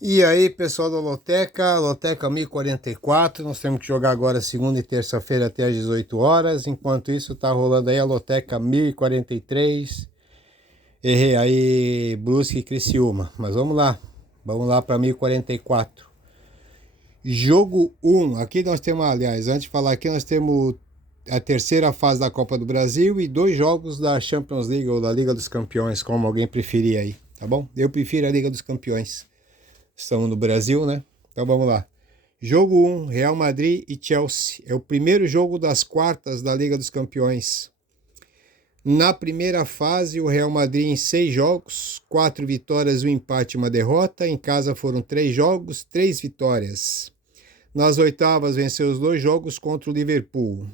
E aí, pessoal da Loteca 1044, nós temos que jogar agora segunda e terça-feira até às 18 horas. Enquanto isso, tá rolando aí a Loteca 1043. Errei aí, Brusque e Criciúma. Mas vamos lá para 1044. Jogo 1, aqui nós temos, aliás, antes de falar aqui, nós temos a terceira fase da Copa do Brasil e 2 jogos da Champions League ou da Liga dos Campeões, como alguém preferir aí, tá bom? Eu prefiro a Liga dos Campeões. Estamos no Brasil, né? Então vamos lá. Jogo 1, Real Madrid e Chelsea. É o primeiro jogo das quartas da Liga dos Campeões. Na primeira fase, o Real Madrid em 6 jogos, 4 vitórias, 1 empate e 1 derrota. Em casa foram 3 jogos, 3 vitórias. Nas oitavas, venceu os 2 jogos contra o Liverpool.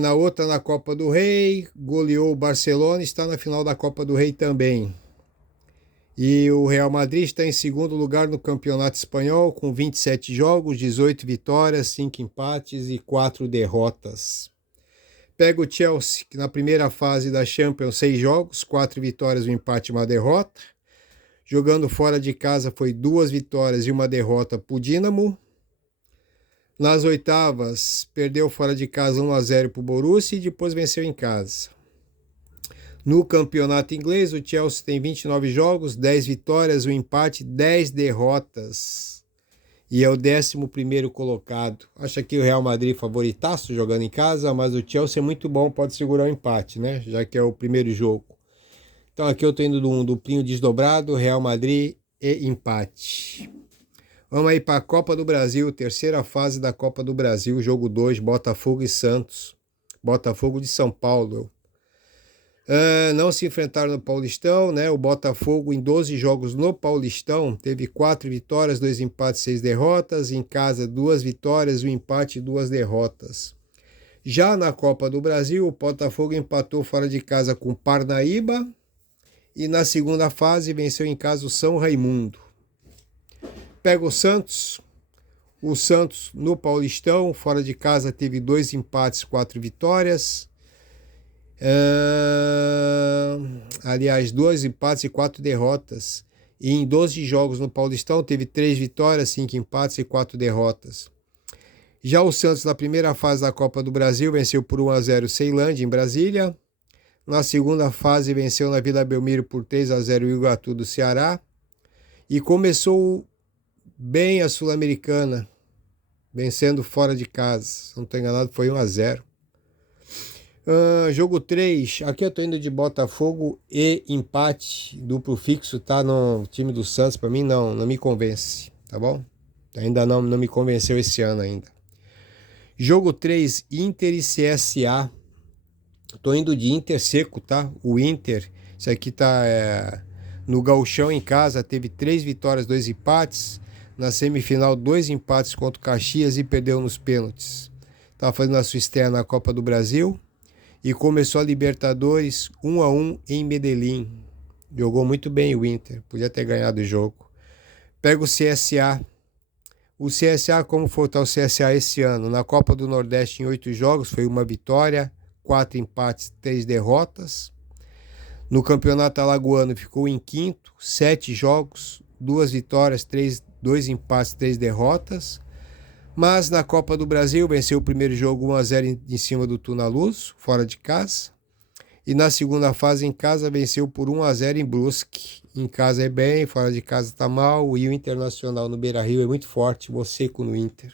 Na outra, na Copa do Rei, goleou o Barcelona e está na final da Copa do Rei também. E o Real Madrid está em segundo lugar no Campeonato Espanhol com 27 jogos, 18 vitórias, 5 empates e 4 derrotas. Pega o Chelsea, que na primeira fase da Champions, 6 jogos, 4 vitórias, 1 empate e 1 derrota. Jogando fora de casa foi 2 vitórias e 1 derrota para o Dinamo. Nas oitavas, perdeu fora de casa 1-0 para o Borussia e depois venceu em casa. No campeonato inglês, o Chelsea tem 29 jogos, 10 vitórias, 1 empate, 10 derrotas. E é o 11º colocado. Acho aqui o Real Madrid favoritaço jogando em casa, mas o Chelsea é muito bom, pode segurar o empate, né? Já que é o primeiro jogo. Então aqui eu estou indo de um duplinho desdobrado, Real Madrid e empate. Vamos aí para a Copa do Brasil, terceira fase da Copa do Brasil, jogo 2, Botafogo e Santos. Botafogo de São Paulo. Não se enfrentaram no Paulistão, né? O Botafogo em 12 jogos no Paulistão teve 4 vitórias, 2 empates, 6 derrotas. Em casa, 2 vitórias, 1 empate e 2 derrotas. Já na Copa do Brasil, o Botafogo empatou fora de casa com Parnaíba e na segunda fase venceu em casa o São Raimundo. Pega o Santos no Paulistão, fora de casa teve 2 empates, 4 vitórias. Aliás, 2 empates e 4 derrotas. E em 12 jogos no Paulistão teve 3 vitórias, 5 empates e 4 derrotas. Já o Santos, na primeira fase da Copa do Brasil, venceu por 1-0 o Ceilândia, em Brasília. Na segunda fase, venceu na Vila Belmiro por 3-0 o Iguatu do Ceará. E começou bem a Sul-Americana, vencendo fora de casa. Se não estou enganado, foi 1-0. Jogo 3, aqui eu tô indo de Botafogo e empate, duplo fixo, tá? No time do Santos, para mim não me convence, tá bom? Ainda não me convenceu esse ano ainda. Jogo 3, Inter e CSA. Tô indo de Inter seco, tá? O Inter, isso aqui tá no Gauchão em casa, teve 3 vitórias, 2 empates. Na semifinal, 2 empates contra o Caxias e perdeu nos pênaltis. Tá fazendo a sua estreia na Copa do Brasil. E começou a Libertadores 1-1 em Medellín. Jogou muito bem o Inter, podia ter ganhado o jogo. Pega o CSA. O CSA, como foi o CSA esse ano? Na Copa do Nordeste, em 8 jogos, foi 1 vitória, 4 empates, 3 derrotas. No Campeonato Alagoano, ficou em quinto, 7 jogos, 2 vitórias, 2 empates, 3 derrotas. Mas na Copa do Brasil venceu o primeiro jogo 1-0 em cima do Tunaluz, fora de casa. E na segunda fase em casa venceu por 1-0 em Brusque. Em casa é bem, fora de casa está mal. E o Internacional no Beira-Rio é muito forte, vou seco no Inter.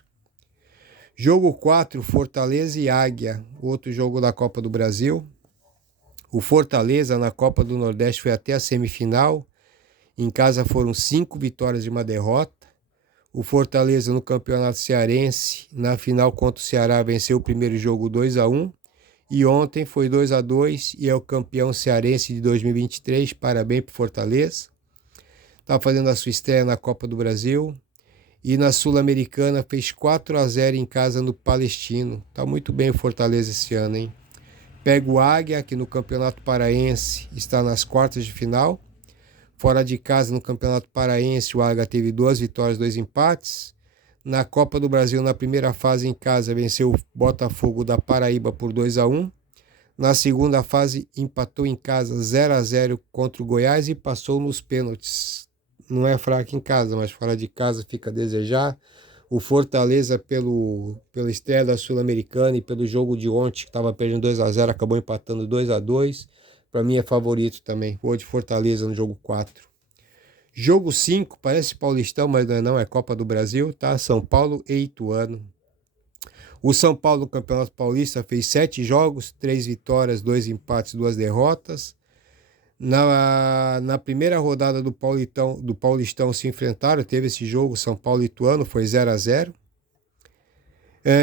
Jogo 4, Fortaleza e Águia, outro jogo da Copa do Brasil. O Fortaleza na Copa do Nordeste foi até a semifinal. Em casa foram 5 vitórias e 1 derrota. O Fortaleza no Campeonato Cearense, na final contra o Ceará, venceu o primeiro jogo 2-1. E ontem foi 2-2 e é o campeão cearense de 2023. Parabéns para o Fortaleza. Está fazendo a sua estreia na Copa do Brasil. E na Sul-Americana fez 4-0 em casa no Palestino. Está muito bem o Fortaleza esse ano, hein? Pega o Águia, que no Campeonato Paraense está nas quartas de final. Fora de casa, no Campeonato Paraense, o Águia teve 2 vitórias, 2 empates. Na Copa do Brasil, na primeira fase em casa, venceu o Botafogo da Paraíba por 2-1. Na segunda fase, empatou em casa 0-0 contra o Goiás e passou nos pênaltis não é fraca em casa, mas fora de casa fica a desejar. O Fortaleza, pela estreia da Sul-Americana e pelo jogo de ontem, que estava perdendo 2-0, acabou empatando 2-2. Para mim é favorito também. Vou de Fortaleza no jogo 4. Jogo 5, parece Paulistão, mas não é Copa do Brasil, tá? São Paulo e Ituano. O São Paulo no Campeonato Paulista fez 7 jogos, 3 vitórias, 2 empates, 2 derrotas. Na primeira rodada do Paulistão se enfrentaram, teve esse jogo, São Paulo e Ituano, foi 0-0.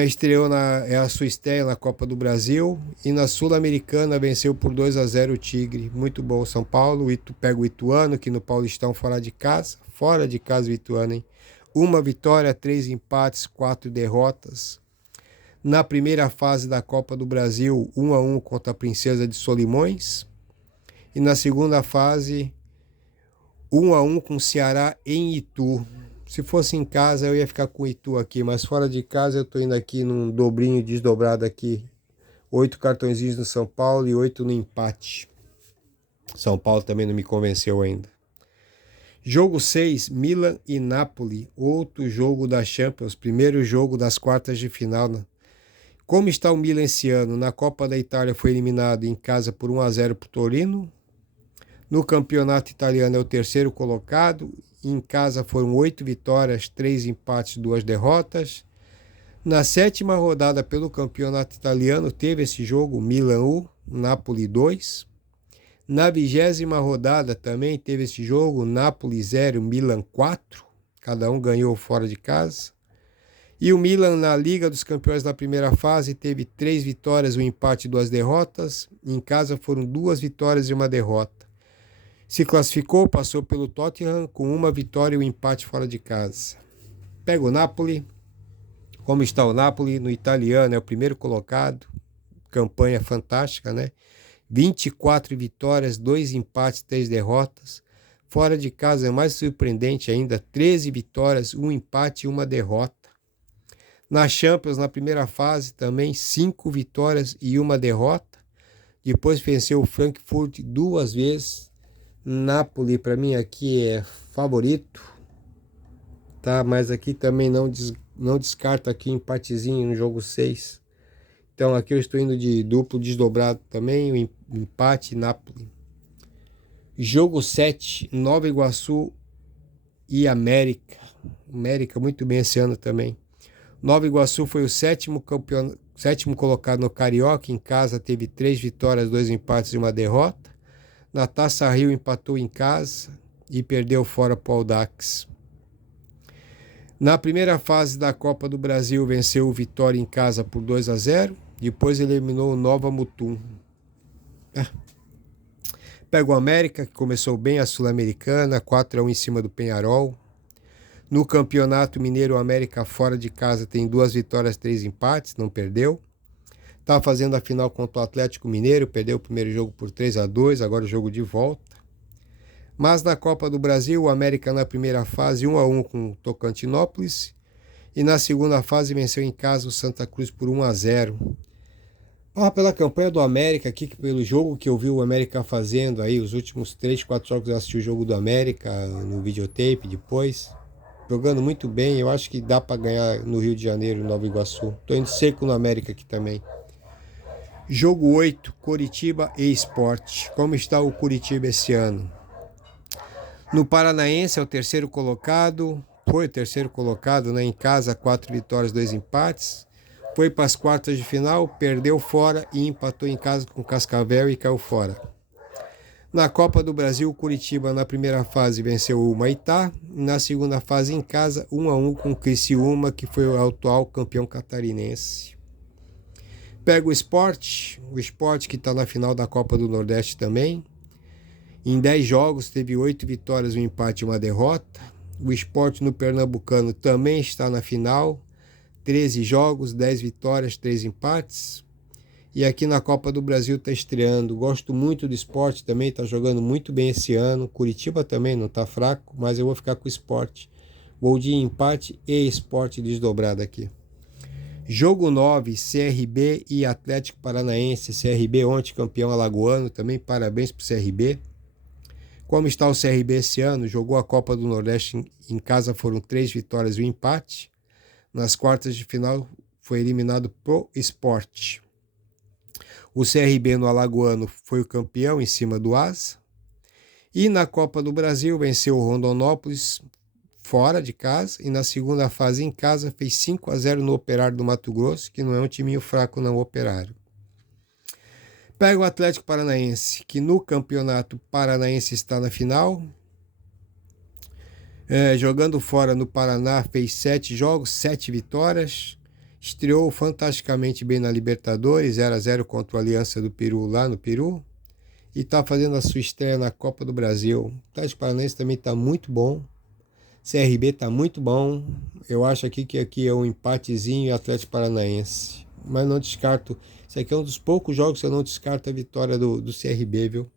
Estreou a sua estreia na Copa do Brasil e na Sul-Americana venceu por 2-0 o Tigre. Muito bom São Paulo, pega o Ituano, que no Paulistão fora de casa o Ituano, hein? 1 vitória, 3 empates, 4 derrotas. Na primeira fase da Copa do Brasil, 1-1 contra a Princesa de Solimões. E na segunda fase, 1-1 com o Ceará em Itu. Se fosse em casa, eu ia ficar com o Itu aqui, mas fora de casa eu tô indo aqui num dobrinho desdobrado aqui. 8 cartõezinhos no São Paulo e 8 no empate. São Paulo também não me convenceu ainda. Jogo 6, Milan e Napoli. Outro jogo da Champions, primeiro jogo das quartas de final. Como está o Milan esse ano? Na Copa da Itália foi eliminado em casa por 1-0 para o Torino. No campeonato italiano é o terceiro colocado. Em casa foram 8 vitórias, 3 empates, 2 derrotas. Na sétima rodada pelo campeonato italiano teve esse jogo, Milan 1, Napoli 2. Na 20ª rodada também teve esse jogo, Napoli 0, Milan 4. Cada um ganhou fora de casa. E o Milan na Liga dos Campeões na primeira fase teve 3 vitórias, 1 empate e 2 derrotas. Em casa foram 2 vitórias e 1 derrota. Se classificou, passou pelo Tottenham com 1 vitória e 1 empate fora de casa. Pega o Napoli. Como está o Napoli? No italiano é o primeiro colocado. Campanha fantástica, né? 24 vitórias, 2 empates, 3 derrotas. Fora de casa é mais surpreendente ainda, 13 vitórias, 1 empate e 1 derrota. Na Champions, na primeira fase, também 5 vitórias e 1 derrota. Depois venceu o Frankfurt 2 vezes. Napoli, para mim, aqui é favorito. Tá? Mas aqui também não descarto aqui empatezinho no jogo 6. Então aqui eu estou indo de duplo desdobrado também, o empate Napoli. Jogo 7, Nova Iguaçu e América. América muito bem esse ano também. Nova Iguaçu foi o sétimo colocado no Carioca. Em casa teve 3 vitórias, 2 empates e 1 derrota. Na Taça Rio empatou em casa e perdeu fora para o Audax. Na primeira fase da Copa do Brasil venceu o Vitória em casa por 2-0. Depois eliminou o Nova Mutum. Pega o América, que começou bem a Sul-Americana, 4-1 em cima do Peñarol. No Campeonato Mineiro, o América fora de casa tem 2 vitórias, 3 empates, não perdeu. Estava fazendo a final contra o Atlético Mineiro, perdeu o primeiro jogo por 3-2, agora o jogo de volta. Mas na Copa do Brasil, o América na primeira fase 1-1 com o Tocantinópolis. E na segunda fase venceu em casa o Santa Cruz por 1-0. Pela campanha do América aqui, pelo jogo que eu vi o América fazendo aí, os últimos 3, 4 jogos eu assisti o jogo do América no videotape depois. Jogando muito bem, eu acho que dá para ganhar no Rio de Janeiro, Nova Iguaçu. Estou indo seco no América aqui também. Jogo 8, Coritiba e Sport. Como está o Coritiba esse ano? No Paranaense é o terceiro colocado. Foi o terceiro colocado, né? Em casa, 4 vitórias, 2 empates. Foi para as quartas de final, perdeu fora e empatou em casa com o Cascavel e caiu fora. Na Copa do Brasil, o Coritiba na primeira fase venceu o Humaitá. Na segunda fase em casa, 1-1 com o Criciúma, que foi o atual campeão catarinense. Pega o Sport que está na final da Copa do Nordeste também. Em 10 jogos teve 8 vitórias, 1 empate e 1 derrota. O Sport no Pernambucano também está na final. 13 jogos, 10 vitórias, 3 empates. E aqui na Copa do Brasil está estreando. Gosto muito do Sport também, está jogando muito bem esse ano. Curitiba também não está fraco, mas eu vou ficar com o Sport. Vou de empate e Sport desdobrado aqui. Jogo 9, CRB e Atlético Paranaense. CRB ontem campeão alagoano, também parabéns para o CRB. Como está o CRB esse ano? Jogou a Copa do Nordeste em casa, foram 3 vitórias e um empate. Nas quartas de final foi eliminado pro Sport. O CRB no Alagoano foi o campeão em cima do Asa. E na Copa do Brasil venceu o Rondonópolis fora de casa. E na segunda fase em casa fez 5-0 no Operário do Mato Grosso, que não é um timinho fraco não, o Operário. Pega o Atlético Paranaense, que no Campeonato Paranaense está na final. Jogando fora no Paraná, fez 7 jogos, 7 vitórias. Estreou fantasticamente bem na Libertadores, 0-0 contra o Aliança do Peru lá no Peru. E está fazendo a sua estreia na Copa do Brasil. O Atlético Paranaense também está muito bom. CRB está muito bom. Eu acho que aqui é um empatezinho e Atlético Paranaense. Mas não descarto. Esse aqui é um dos poucos jogos que eu não descarto a vitória do CRB, viu?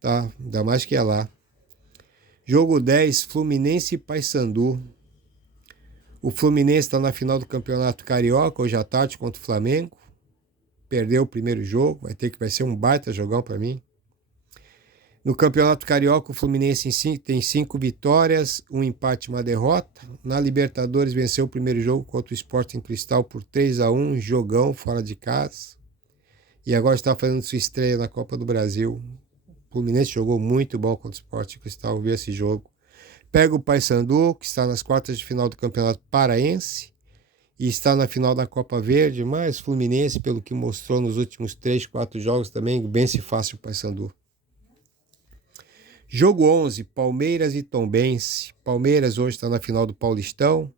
Tá? Ainda mais que é lá. Jogo 10, Fluminense e Paysandu. O Fluminense está na final do Campeonato Carioca, hoje à tarde, contra o Flamengo. Perdeu o primeiro jogo, vai ser um baita jogão para mim. No Campeonato Carioca, o Fluminense tem 5 vitórias, um empate e uma derrota. Na Libertadores, venceu o primeiro jogo contra o Sporting Cristal por 3-1, jogão fora de casa. E agora está fazendo sua estreia na Copa do Brasil. O Fluminense jogou muito bom contra o Sporting Cristal, vi esse jogo. Pega o Paysandu, que está nas quartas de final do Campeonato Paraense. E está na final da Copa Verde, mas Fluminense, pelo que mostrou nos últimos 3, 4 jogos também, vence fácil o Paysandu. Jogo 11, Palmeiras e Tombense. Palmeiras hoje está na final do Paulistão.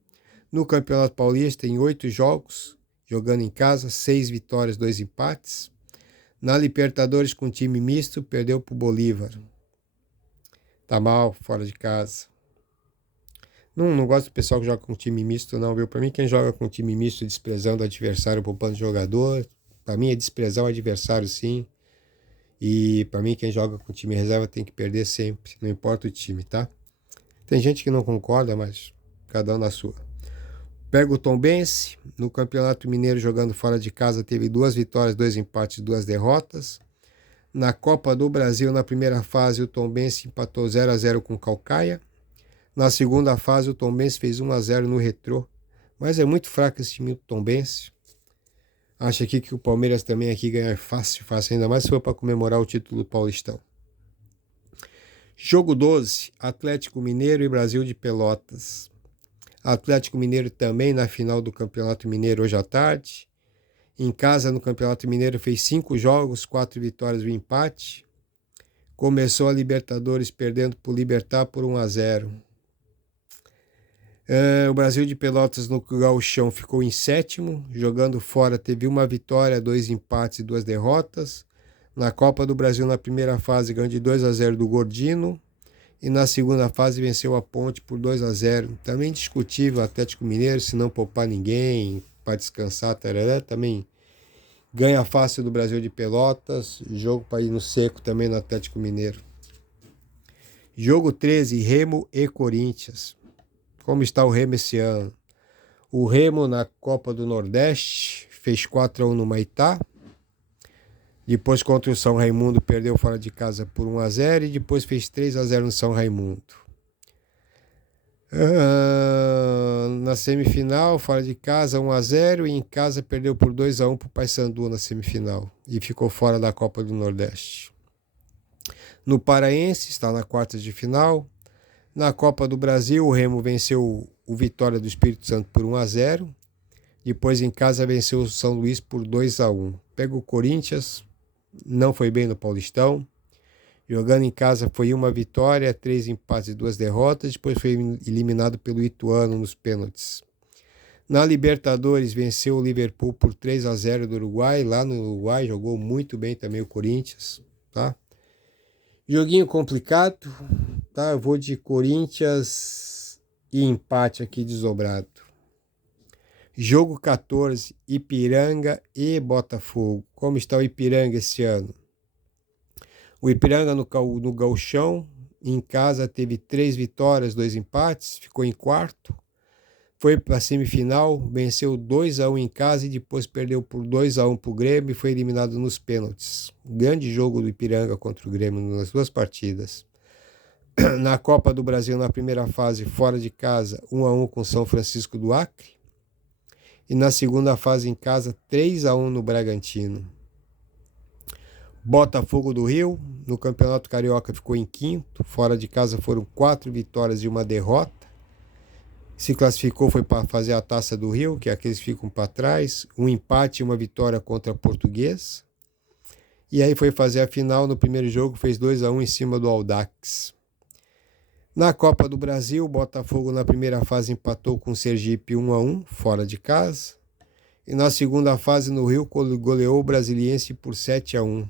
No Campeonato Paulista, em 8 jogos, jogando em casa, 6 vitórias, 2 empates. Na Libertadores, com time misto, perdeu para o Bolívar. Tá mal, fora de casa. Não gosto do pessoal que joga com time misto, não, viu? Para mim, quem joga com time misto desprezando o adversário, poupando jogador, para mim é desprezar o adversário, sim. E para mim, quem joga com time reserva tem que perder sempre, não importa o time, tá? Tem gente que não concorda, mas cada um na sua. Pega o Tombense, no Campeonato Mineiro, jogando fora de casa, teve 2 vitórias, 2 empates, 2 derrotas. Na Copa do Brasil, na primeira fase, o Tombense empatou 0-0 com o Caucaia. Na segunda fase, o Tombense fez 1-0 no Retrô. Mas é muito fraco esse time do Tombense. Acho aqui que o Palmeiras também aqui ganha fácil, ainda mais se for para comemorar o título do Paulistão. Jogo 12, Atlético Mineiro e Brasil de Pelotas. Atlético Mineiro também na final do Campeonato Mineiro hoje à tarde. Em casa no Campeonato Mineiro fez 5 jogos, 4 vitórias e um empate. Começou a Libertadores perdendo para o Libertad por 1-0. O Brasil de Pelotas no Gauchão ficou em 7º, jogando fora teve 1 vitória, 2 empates e 2 derrotas. Na Copa do Brasil, na primeira fase, ganhou de 2-0 do Gordino. E na segunda fase venceu a Ponte por 2-0. Também discutível o Atlético Mineiro, se não poupar ninguém, para descansar, tarará, também ganha fácil do Brasil de Pelotas. Jogo para ir no seco também no Atlético Mineiro. Jogo 13, Remo e Corinthians. Como está o Remo esse ano? O Remo na Copa do Nordeste fez 4-1 no Maitá. Depois contra o São Raimundo perdeu fora de casa por 1-0 e depois fez 3-0 no São Raimundo. Na semifinal, fora de casa 1-0 e em casa perdeu por 2-1 para o Paysandu na semifinal e ficou fora da Copa do Nordeste. No Paraense está na quartas de final. Na Copa do Brasil, o Remo venceu o Vitória do Espírito Santo por 1-0. Depois, em casa, venceu o São Luís por 2-1. Pega o Corinthians, não foi bem no Paulistão. Jogando em casa foi 1 vitória, 3 empates e 2 derrotas. Depois foi eliminado pelo Ituano nos pênaltis. Na Libertadores, venceu o Liverpool por 3-0 do Uruguai. Lá no Uruguai, jogou muito bem também o Corinthians, tá? Joguinho complicado, tá? Eu vou de Corinthians e empate aqui desdobrado. Jogo 14, Ipiranga e Botafogo. Como está o Ipiranga esse ano? O Ipiranga no Gauchão, em casa teve 3 vitórias, 2 empates, ficou em quarto. Foi para a semifinal, venceu 2-1 em casa e depois perdeu por 2-1 para o Grêmio e foi eliminado nos pênaltis. Grande jogo do Ipiranga contra o Grêmio nas 2 partidas. Na Copa do Brasil, na primeira fase, fora de casa, 1-1 com São Francisco do Acre. E na segunda fase, em casa, 3-1 no Bragantino. Botafogo do Rio, no Campeonato Carioca, ficou em quinto. Fora de casa foram 4 vitórias e 1 derrota. Se classificou, foi para fazer a Taça do Rio, que é aqueles que ficam para trás. Um empate e 1 vitória contra a Portuguesa. E aí foi fazer a final. No primeiro jogo, fez 2-1 em cima do Audax. Na Copa do Brasil, o Botafogo na primeira fase empatou com o Sergipe 1-1, fora de casa. E na segunda fase, no Rio, goleou o Brasiliense por 7-1.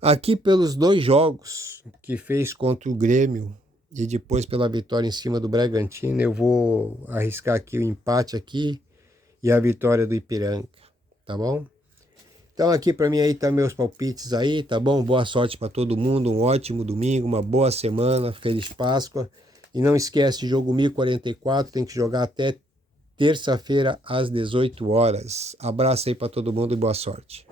Aqui, pelos 2 jogos que fez contra o Grêmio e depois pela vitória em cima do Bragantino, eu vou arriscar aqui o empate aqui e a vitória do Ipiranga, tá bom? Então aqui para mim aí tá meus palpites aí, tá bom? Boa sorte para todo mundo, um ótimo domingo, uma boa semana, feliz Páscoa. E não esquece, jogo 1044, tem que jogar até terça-feira às 18 horas. Abraço aí para todo mundo e boa sorte.